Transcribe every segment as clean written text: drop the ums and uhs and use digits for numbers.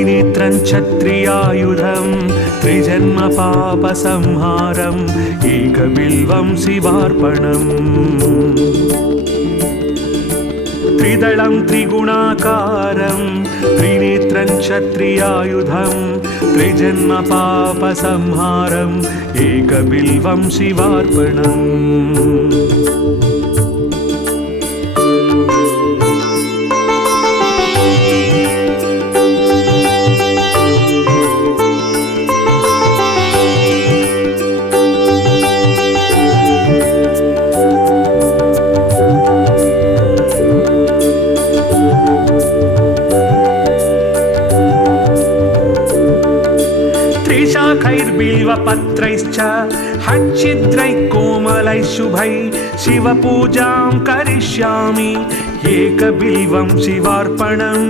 त्रिनेत्रं क्षत्रियायुधं त्रिजन्म पापसंहारम् एकबिल्वं शिवार्पणम् त्रिदलं त्रिगुणाकारं त्रिनेत्रं क्षत्रियायुधं त्रिजन्म पापसंहारम् एकबिल्वं शिवार्पणम् त्रिशाखैर्बिल्वपत्रैश्च हच्छिद्रैः कोमलैः शुभैः शिवपूजां करिष्यामि एकबिल्वं शिवार्पणम्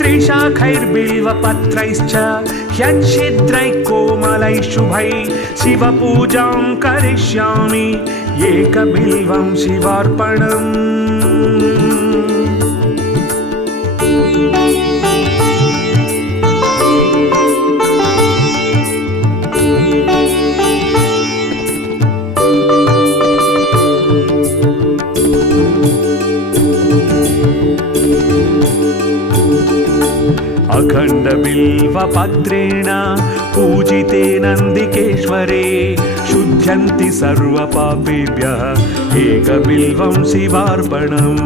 त्रिशाखैर्बिल्वपत्रैश्च ह्यच्छिद्रैः कोमलैः शुभैः शिवपूजां करिष्यामि एकबिल्वं शिवार्पणम् अखण्डबिल्वपत्रेण पूजिते नन्दिकेश्वरे शुध्यन्ति सर्वपापेभ्यः एकबिल्वं शिवार्पणम्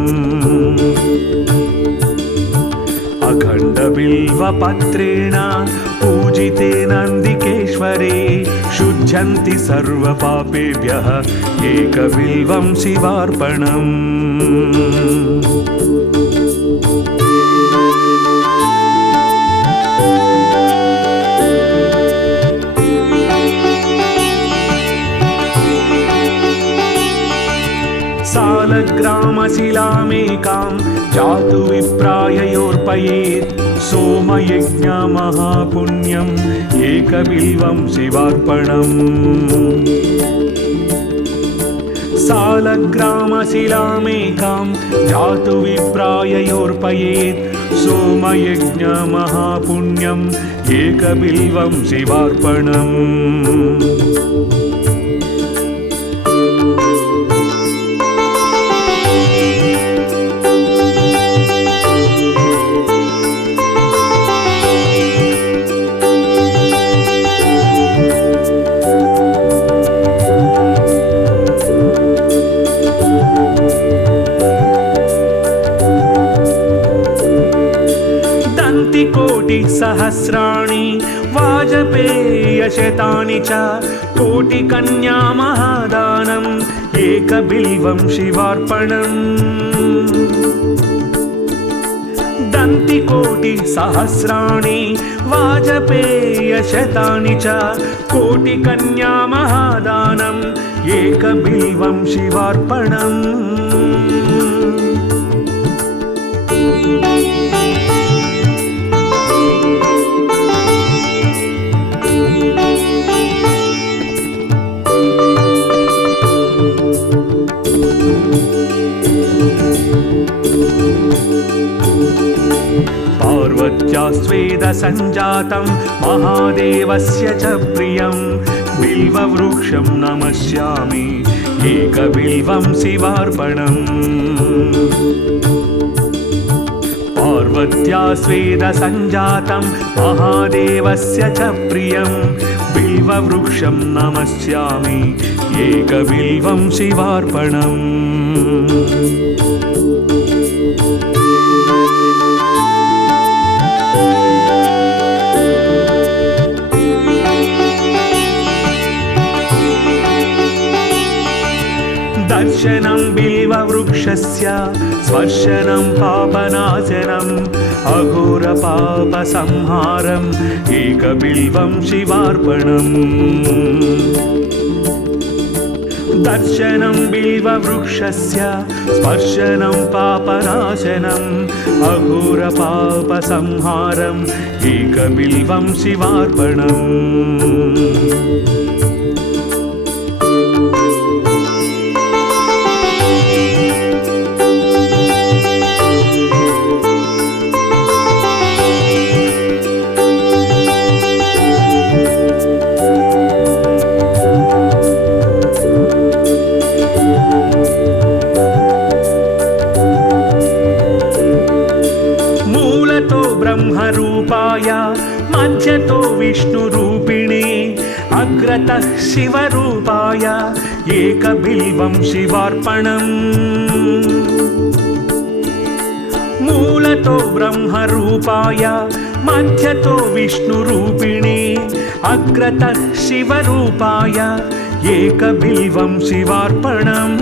अखण्डबिल्वपत्रेण पूजिते नन्दिकेश्वरे शुध्यन्ति सर्वपापेभ्यः एकबिल्वं शिवार्पणम् सालग्रामशिलामेकां जातु विप्राययोर्पयेत् सोमयज्ञमहापुण्यम् एकबिल्वं शिवार्पणम् सालग्रामशिलामेकां जातु विप्राययोर्पयेत् सोमयज्ञमहापुण्यम् एकबिल्वं शिवार्पणम् सहस्राणि वाजपेयशतानि च कोटिकन्या महादानम् एकबिल्वं शिवार्पणम् दन्तिकोटिसहस्राणि वाजपेयशतानि च कोटिकन्या महादानम् एकबिल्वं शिवार्पणम् पार्वत्या स्वेदसञ्जातं महादेवस्य च प्रियं बिल्ववृक्षं नमस्यामि एकबिल्वं शिवार्पणम् पार्वत्या स्वेदसञ्जातं महादेवस्य च प्रियं बिल्ववृक्षं नमस्यामि एकबिल्वं शिवार्पणम् दर्शनं बिल्ववृक्षस्य स्पर्शनं पापनाशनम् अघोरपापसंहारम् एकबिल्वं शिवार्पणम् दर्शनं बिल्ववृक्षस्य स्पर्शनं पापनाशनम् अघोरपापसंहारम् एकबिल्वं शिवार्पणम् ब्रह्मरूपाय मध्यतो विष्णुरूपिणे अग्रतः शिवरूपाय एकबिल्वं शिवार्पणम् मूलतो ब्रह्मरूपाय मध्यतो विष्णुरूपिणे अग्रतः शिवरूपाय एकबिल्वं शिवार्पणम्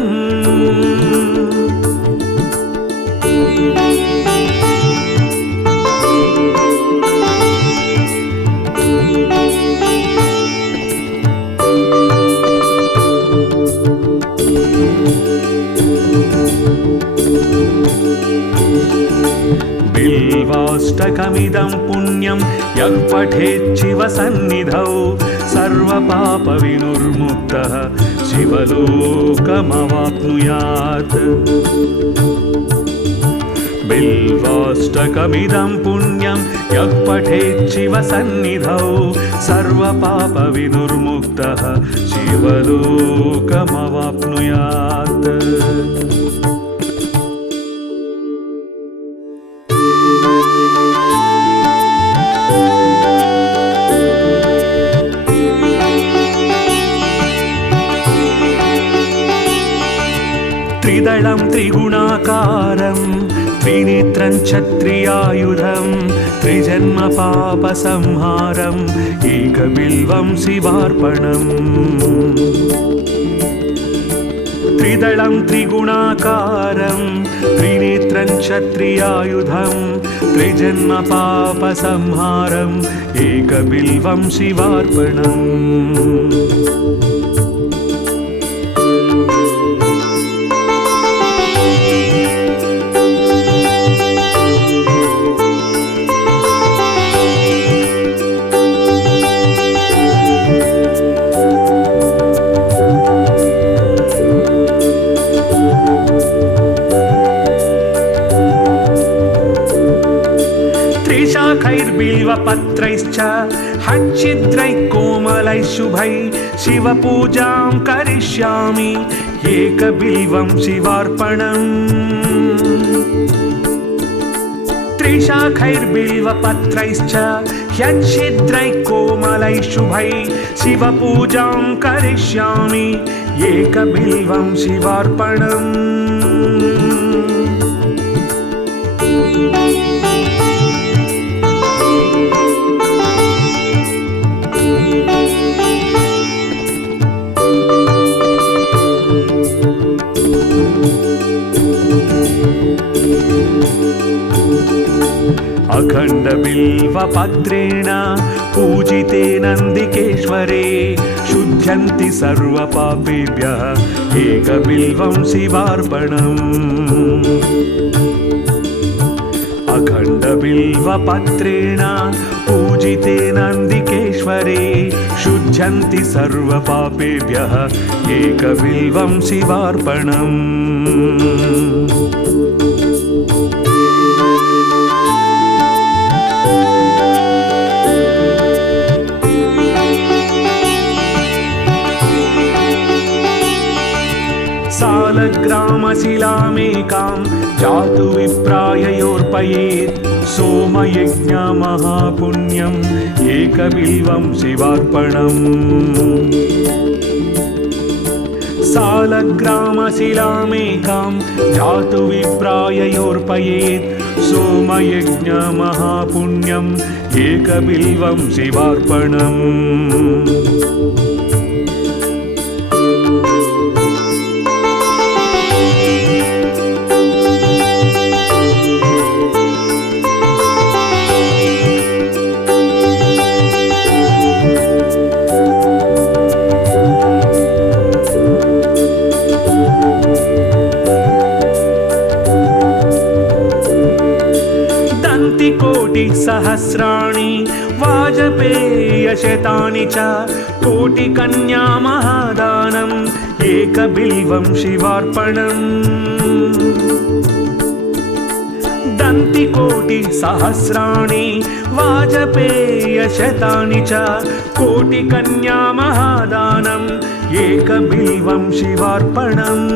बिल्वाष्टकमिदं पुण्यं यः पठेत् शिवसन्निधौ सर्वपापविनिर्मुक्तः शिवलोकमवाप्नुयात् बिल्वाष्टकमिदं पुण्यं यः पठेत् शिवसन्निधौ सर्वपापविनिर्मुक्तः शिवलोकमवाप्नुयात् त्रिदलं त्रिगुणाकारं त्रिनेत्रं क्षत्रियायुधं त्रिजन्मपापसंहारम् एकबिल्वं शिवार्पणम् त्रिदलं त्रिगुणाकारं त्रिनेत्रं क्षत्रियायुधं त्रिजन्मपापसंहारम् एकबिल्वं शिवार्पणम् त्रिशाखैर्बिल्वपत्रैश्च हच्छिद्रैः कोमलैः शुभैः शिवपूजां करिष्यामि एकबिल्वं शिवार्पणम् त्रिशाखैर्बिल्वपत्रैश्च ह्यच्छिद्रैः कोमलैः शुभैः शिवपूजां करिष्यामि एकबिल्वं शिवार्पणम् अखण्डबिल्वपत्रेण पूजिते नन्दिकेश्वरे शुध्यन्ति सर्वपापेभ्यः एकबिल्वं शिवार्पणम् अखण्डबिल्वपत्रेण पूजिते नन्दिकेश्वरे शुध्यन्ति सर्वपापेभ्यः एकबिल्वं शिवार्पणम् सालग्रामशिलामेकां जातु विप्राययोर्पयेत् सोमयज्ञमहापुण्यम् एकबिल्वं शिवार्पणम् सालग्रामशिलामेकां जातु विप्राययोर्पयेत् सोमयज्ञमहापुण्यम् एकबिल्वं शिवार्पणम् सहस्राणि वाजपेयशतानि च कोटिकन्या महादानम् एकबिल्वं शिवार्पणम् दन्तिकोटिसहस्राणि वाजपेयशतानि च कोटिकन्या महादानम् एकबिल्वं शिवार्पणम्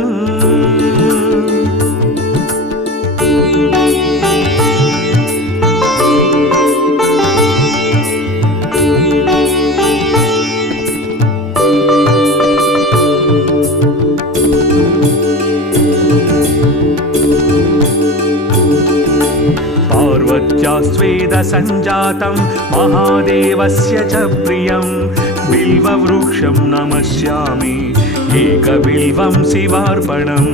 स्वेदसञ्जातं महादेवस्य च प्रियं बिल्ववृक्षं नमस्यामि एकबिल्वं शिवार्पणम्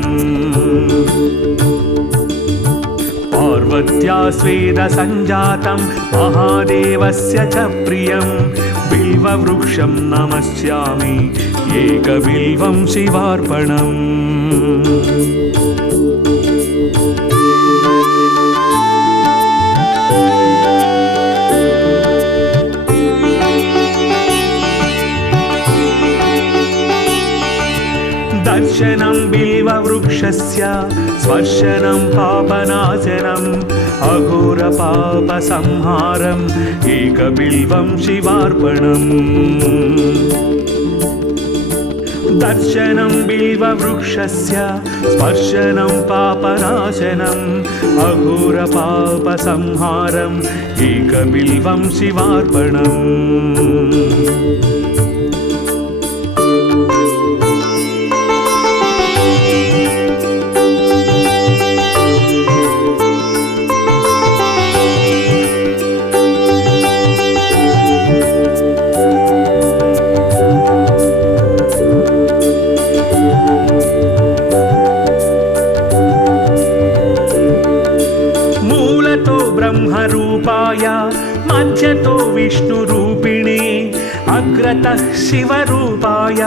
पार्वत्या स्वेदसञ्जातं महादेवस्य च प्रियं बिल्ववृक्षं नमस्यामि एकबिल्वं शिवार्पणम् दर्शनं बिल्ववृक्षस्य स्पर्शनं पापनाशनम् अघोरपापसंहारम् एकबिल्वं शिवार्पणम् दर्शनं बिल्ववृक्षस्य स्पर्शनं पापनाशनम् अघोरपापसंहारम् एकबिल्वं शिवार्पणम् ब्रह्मरूपाय मध्यतो विष्णुरूपिणे अग्रतः शिवरूपाय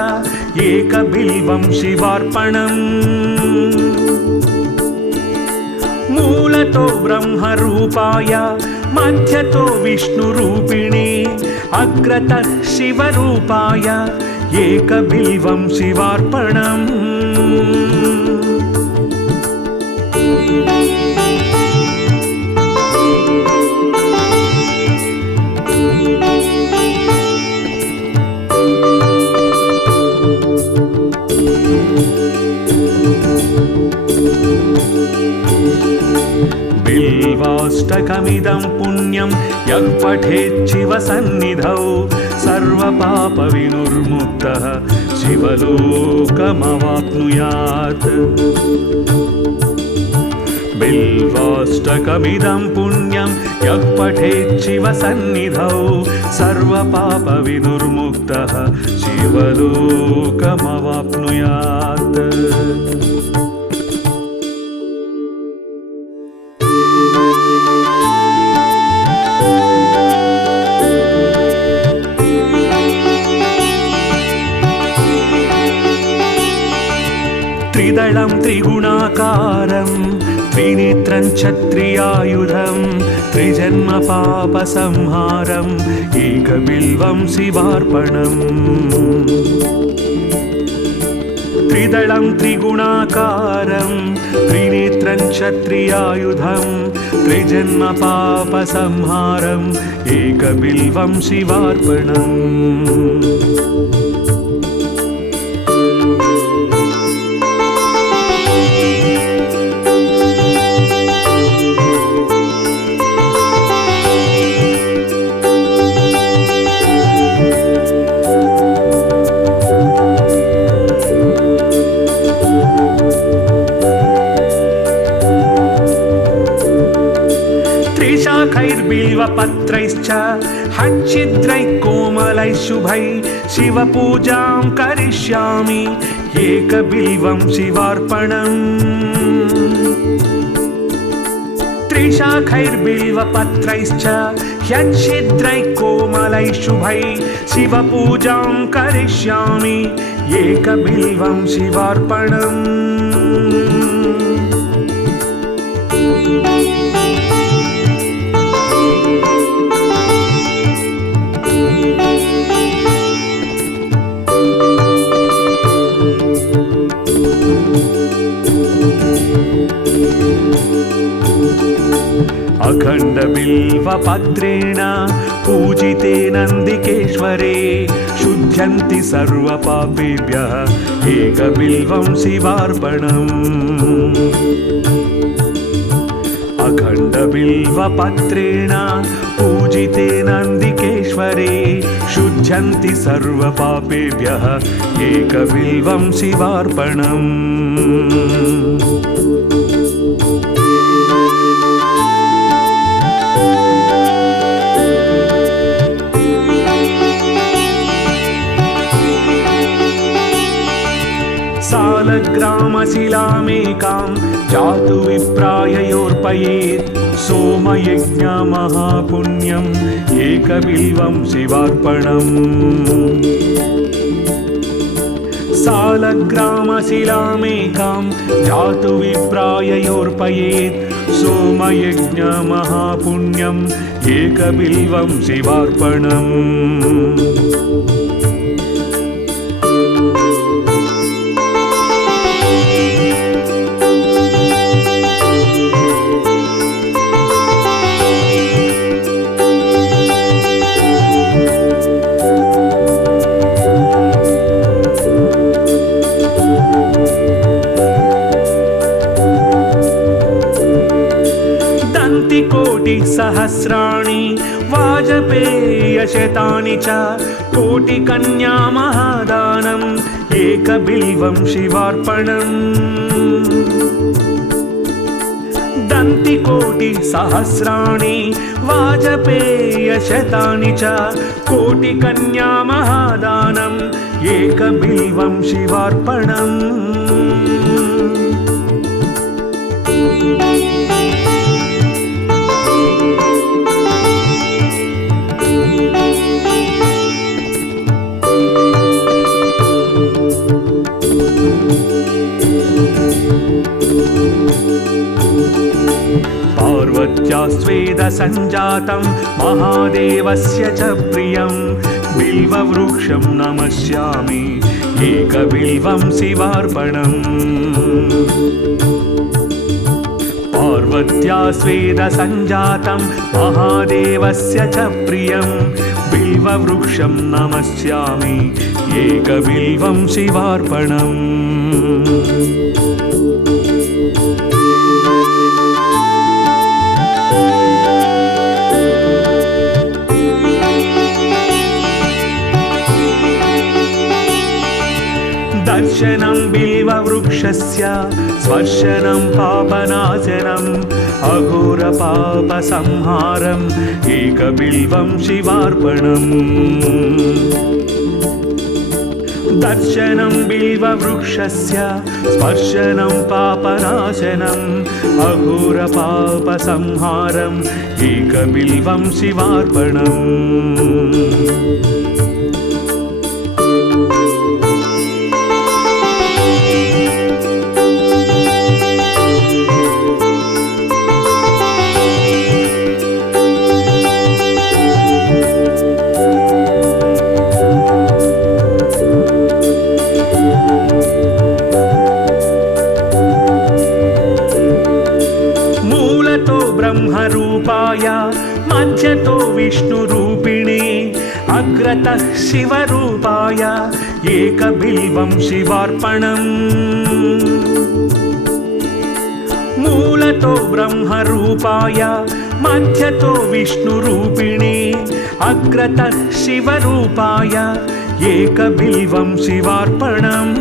एकबिल्वं शिवार्पणम् मूलतो ब्रह्मरूपाय मध्यतो विष्णुरूपिणे अग्रतः शिवरूपाय एकबिल्वं शिवार्पणम् बिल्वाष्टकमिदं पुण्यं यः पठेत् शिवसन्निधौ सर्वपापविनिर्मुक्तः शिवलोकमवाप्नुयात् बिल्वाष्टकमिदं पुण्यं यः पठेत् शिवसन्निधौ सर्वपापविनिर्मुक्तः शिवलोकमवाप्नुयात् त्रिदलं त्रिगुणाकारं त्रिनेत्रं क्षत्रियायुधं त्रिजन्मपापसंहारम् एकबिल्वं शिवार्पणम् त्रिदलं त्रिगुणाकारं त्रिनेत्रं क्षत्रियायुधं त्रिजन्मपापसंहारम् एकबिल्वं शिवार्पणम् त्रिशाखैर्बिल्वपत्रैश्च हच्छिद्रैः कोमलैः शुभैः शिवपूजां करिष्यामि एकबिल्वं शिवार्पणम् त्रिशाखैर्बिल्वपत्रैश्च ह्यच्छिद्रैः कोमलैः शुभैः शिवपूजां करिष्यामि एकबिल्वं शिवार्पणम् अखण्डबिल्वपत्रेण पूजिते नन्दिकेश्वरे शुध्यन्ति सर्वपापेभ्यः एकबिल्वं शिवार्पणम् अखण्डबिल्वपत्रेण पूजिते नन्दिकेश्वरे शुध्यन्ति सर्वपापेभ्यः एकबिल्वं शिवार्पणम् सालग्रामशिलामेकां जातु विप्राययोर्पयेत् सोमयज्ञमहापुण्यम् एकबिल्वं शिवार्पणम् सालग्रामशिलामेकां जातु विप्राययोर्पयेत् सोमयज्ञमहापुण्यम् एकबिल्वं शिवार्पणम् सहस्राणि वाजपेयशतानि च कोटिकन्या महादानम् एकबिल्वं शिवार्पणम् दन्तिकोटिसहस्राणि वाजपेयशतानि च कोटिकन्या महादानम् एकबिल्वं शिवार्पणम् पार्वत्या स्वेदसञ्जातं महादेवस्य च प्रियं बिल्ववृक्षं नमस्यामि एकबिल्वं शिवार्पणम् पार्वत्या स्वेदसञ्जातं महादेवस्य च प्रियं बिल्ववृक्षं नमस्यामि एकबिल्वं शिवार्पणम् दर्शनं बिल्ववृक्षस्य स्पर्शनं पापनाशनम् अघोरपापसंहारम् एकबिल्वं शिवार्पणम् दर्शनं बिल्ववृक्षस्य स्पर्शनं पापनाशनम् अघोरपापसंहारम् एकबिल्वं शिवार्पणम् ब्रह्मरूपाय मध्यतो विष्णुरूपिणे अग्रतः शिवरूपाय एकबिल्वं शिवार्पणम् मूलतो ब्रह्मरूपाय मध्यतो विष्णुरूपिणे अग्रतः शिवरूपाय एकबिल्वं शिवार्पणम्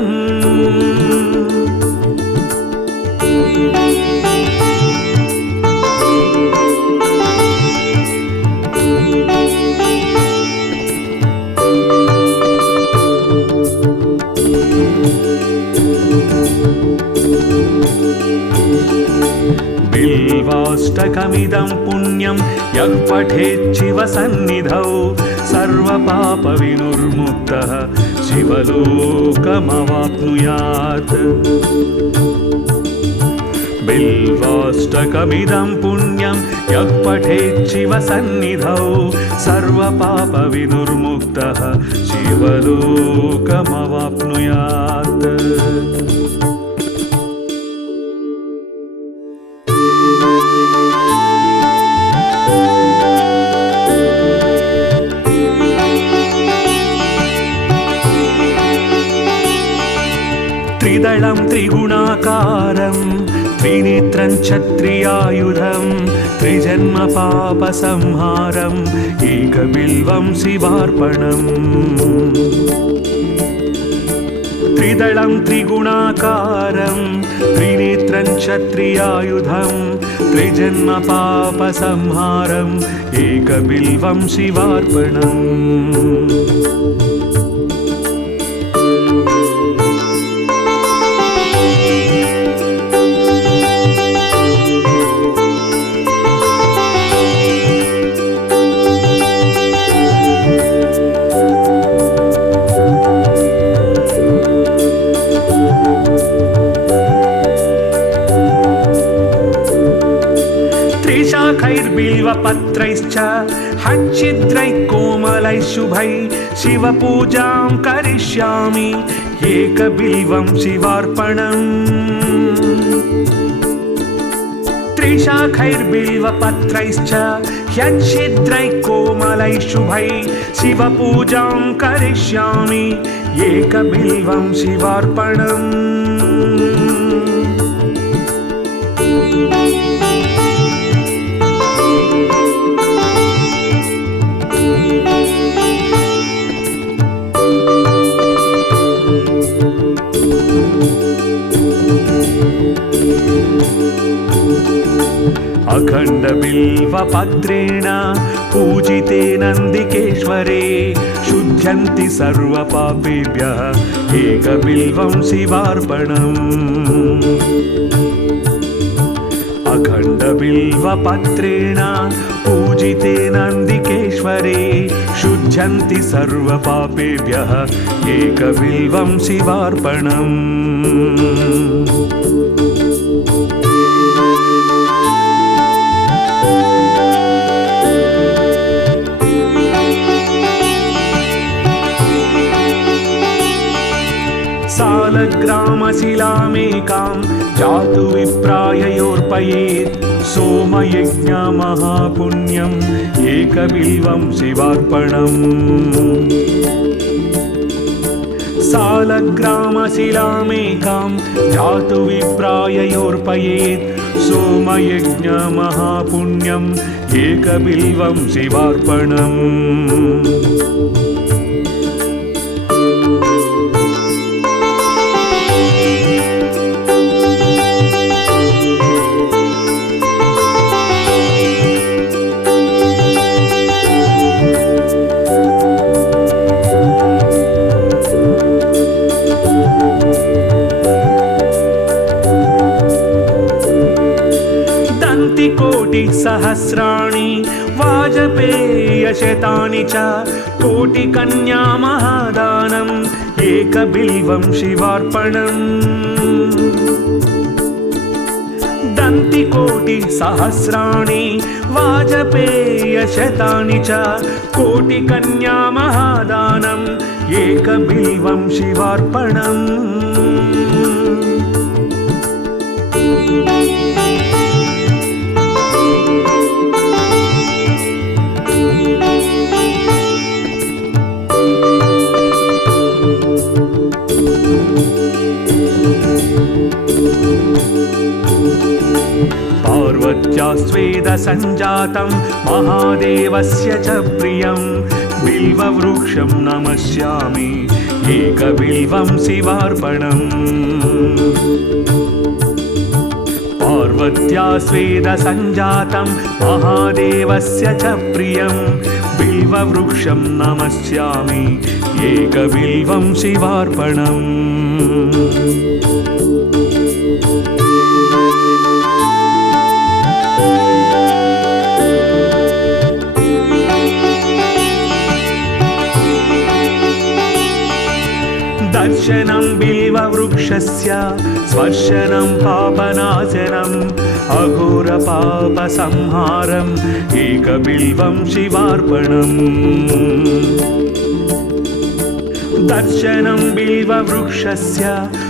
बिल्वाष्टकमिदं पुण्यं यः पठेत् शिवसन्निधौ सर्वपापविनिर्मुक्तः शिवलोकमवाप्नुयात् बिल्वाष्टकमिदं पुण्यं यः पठेत् शिवसन्निधौ सर्वपापविनिर्मुक्तः शिवलोकमवाप्नुयात् त्रिदलं त्रिगुणाकारं त्रिनेत्रं क्षत्रियायुधं त्रिजन्मपापसंहारम् एकबिल्वं शिवार्पणम् त्रिदलं त्रिगुणाकारं त्रिनेत्रं क्षत्रियायुधं त्रिजन्मपापसंहारम् एकबिल्वं शिवार्पणम् बिल्वपत्रैश्च हच्छिद्रैः कोमलैः शुभैः शिवपूजां करिष्यामि एकबिल्वं शिवार्पणम् त्रिशाखैर्बिल्वपत्रैश्च ह्यच्छिद्रैः कोमलैः शुभैः शिवपूजां करिष्यामि एकबिल्वं शिवार्पणम् अखण्डबिल्वपत्रेण पूजिते नन्दिकेश्वरे शुध्यन्ति सर्वपापेभ्यः एकबिल्वं शिवार्पणम् अखण्डबिल्वपत्रेण पूजिते नन्दिकेश्वरे शुध्यन्ति सर्वपापेभ्यः एकबिल्वं शिवार्पणम् सालग्रामशिलामेकां जातु विप्राययोर्पयेत् सोमयज्ञमहापुण्यम् एकबिल्वं शिवार्पणम् सालग्रामशिलामेकां जातु विप्राययोर्पयेत् सोमयज्ञमहापुण्यम् एकबिल्वं शिवार्पणम् सहस्राणि वाजपेयशतानि च कोटिकन्या महादानम् एकबिल्वं शिवार्पणम् दन्तिकोटिसहस्राणि वाजपेयशतानि च कोटिकन्या महादानम् एकबिल्वं शिवार्पणम् पार्वत्या स्वेदसञ्जातं महादेवस्य च प्रियं बिल्ववृक्षं नमस्यामि एकबिल्वं शिवार्पणम् पार्वत्या स्वेदसञ्जातं महादेवस्य च प्रियं बिल्ववृक्षं नमस्यामि एकबिल्वं शिवार्पणम् दर्शनं बिल्ववृक्षस्य स्पर्शनं पापनाशनम् अघोरपापसंहारम् एकबिल्वं शिवार्पणम् दर्शनं बिल्ववृक्षस्य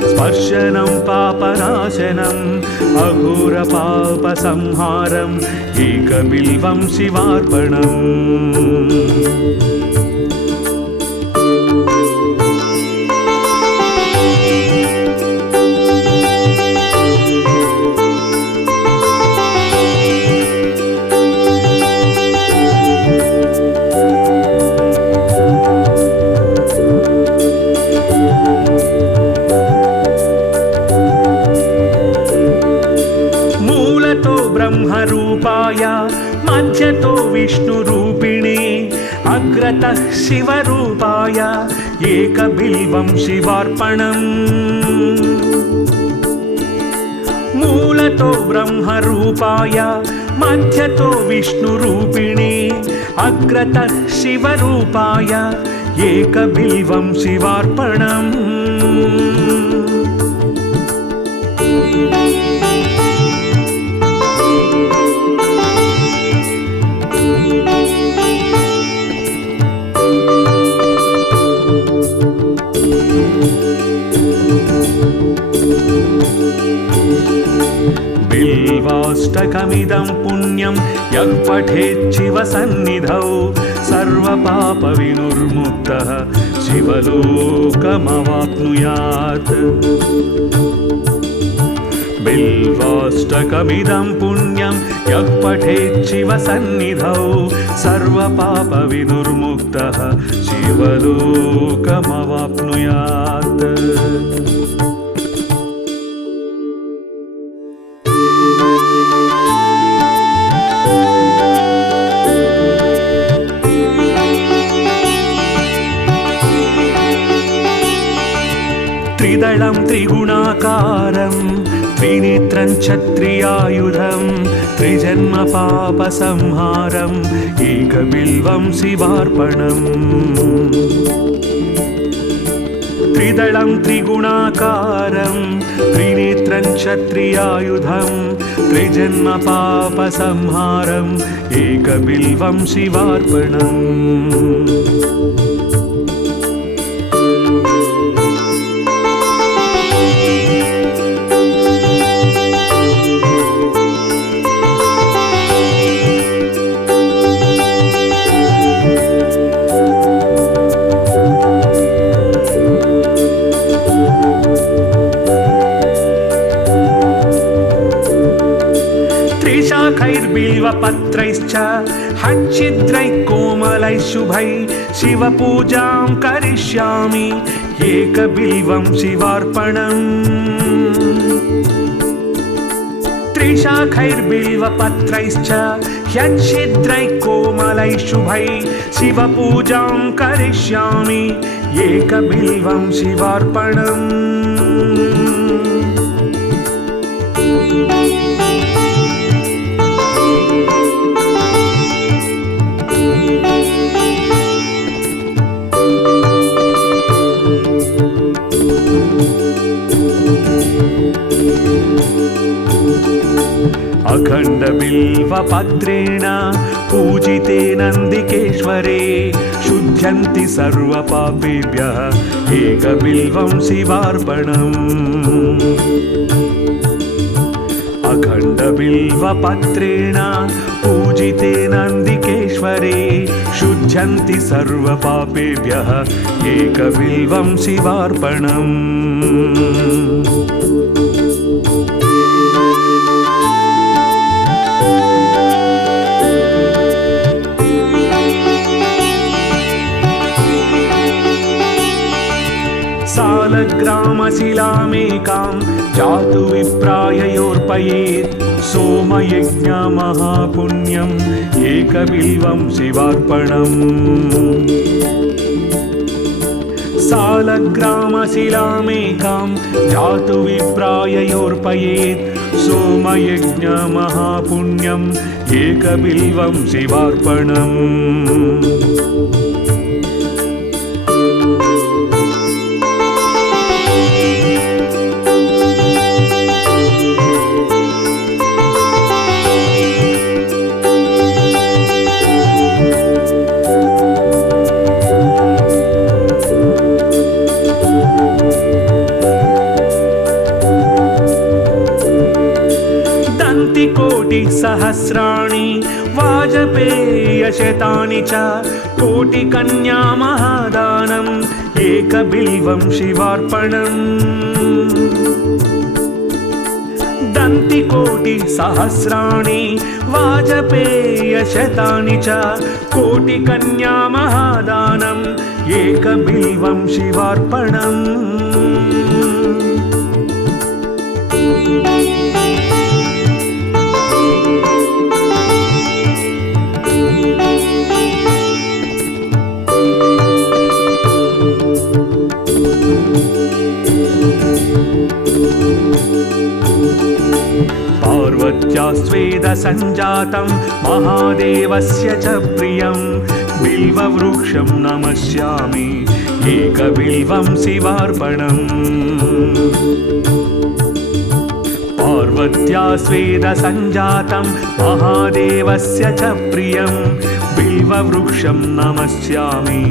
स्पर्शनं पापनाशनम् अघोरपापसंहारम् एकबिल्वं शिवार्पणम् ब्रह्मरूपाय मध्यतो विष्णुरूपिणे अग्रतः शिवरूपाय एकबिल्वं शिवार्पणम् मूलतो ब्रह्मरूपाय मध्यतो विष्णुरूपिणे अग्रतः शिवरूपाय एकबिल्वं शिवार्पणम् बिल्वाष्टकमिदं पुण्यं यः पठेच्छिव सन्निधौ सर्वपापविनिर्मुक्तः शिवलोकमवाप्नुयात् बिल्वाष्टकमिदं पुण्यं यः पठेच्छिव सन्निधौ सर्वपापविनिर्मुक्तः शिवलोकमवाप्नुयात्। त्रिदलं त्रिगुणाकारं त्रिनेत्रं क्षत्रियायुधं त्रिजन्मपापसंहारम् एकबिल्वं शिवार्पणम्। त्रिदलं त्रिगुणाकारं त्रिनेत्रं क्षत्रियायुधं त्रिजन्मपापसंहारम् एकबिल्वं शिवार्पणम्। त्रिशाखैर्बिल्वपत्रैश्च हच्छिद्रैः कोमलैः शुभैः शिवपूजां करिष्यामि एकबिल्वं शिवार्पणम्। त्रिशाखैर्बिल्वपत्रैश्च ह्यच्छिद्रैः कोमलैः शुभैः शिवपूजां करिष्यामि एकबिल्वं शिवार्पणम्। अखण्डबिल्वपत्रेण पूजिते नन्दिकेश्वरे शुध्यन्ति सर्वपापेभ्यः एकबिल्वं शिवार्पणम्। अखण्डबिल्वपत्रेण पूजिते नन्दिकेश्वरे शुध्यन्ति सर्वपापेभ्यः एकबिल्वं शिवार्पणम्। सालग्रामशिलामेकां जातु विप्राययोर्पयेत् सोमयज्ञमहापुण्यम् एकबिल्वं शिवार्पणम्। सालग्रामशिलामेकां जातु विप्राययोर्पयेत् सोमयज्ञमहापुण्यम् एकबिल्वं शिवार्पणम्। सहस्राणि वाजपेयशतानि च कोटिकन्या महादानम् एकबिल्वं शिवार्पणम्। दन्तिकोटिसहस्राणि वाजपेयशतानि च कोटिकन्या महादानम् एकबिल्वं शिवार्पणम्। पार्वत्या स्वेदसञ्जातं महादेवस्य च प्रियं बिल्ववृक्षं नमस्यामि एकबिल्वं शिवार्पणम्। पार्वत्या स्वेदसञ्जातं महादेवस्य च प्रियं बिल्ववृक्षं नमस्यामि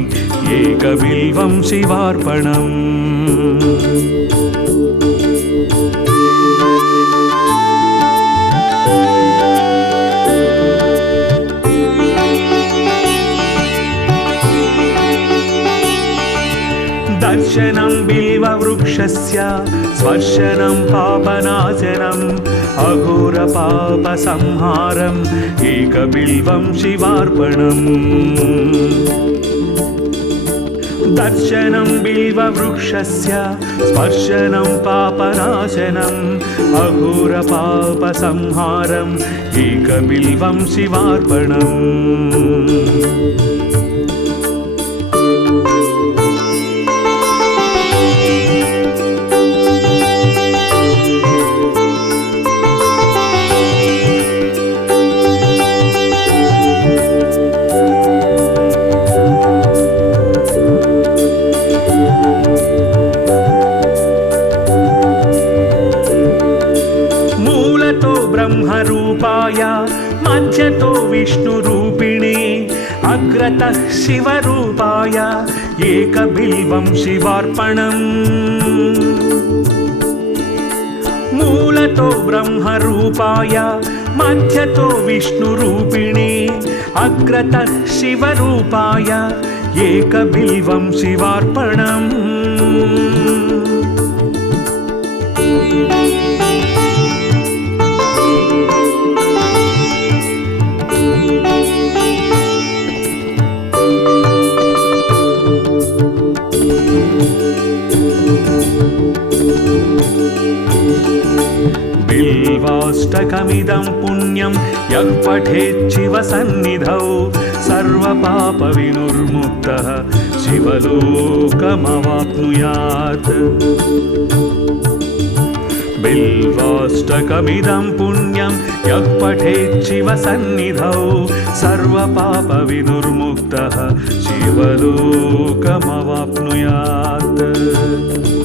एकबिल्वं शिवार्पणम्। दर्शनं बिल्ववृक्षस्य स्पर्शनं पापनाशनम् अघोरपापसंहारम् एकबिल्वं शिवार्पणम् दर्शनं बिल्ववृक्षस्य स्पर्शनं पापनाशनम् अघोरपापसंहारम् एकबिल्वं शिवार्पणम् ब्रह्मरूपाय मध्यतो विष्णुरूपिणे अग्रतः शिवरूपाय एकबिल्वं शिवार्पणम् मूलतो ब्रह्मरूपाय मध्यतो विष्णुरूपिणे अग्रतः शिवरूपाय एकबिल्वं शिवार्पणम् बिल्वाष्टकमिदं पुण्यं यः पठेच्छिव सन्निधौ सर्वपापविनिर्मुक्तः शिवलोकमवाप्नुयात् बिल्वाष्टकमिदं पुण्यं यः पठेच्छिव सन्निधौ सर्वपापविनिर्मुक्तः शिवलोकमवाप्नुयात्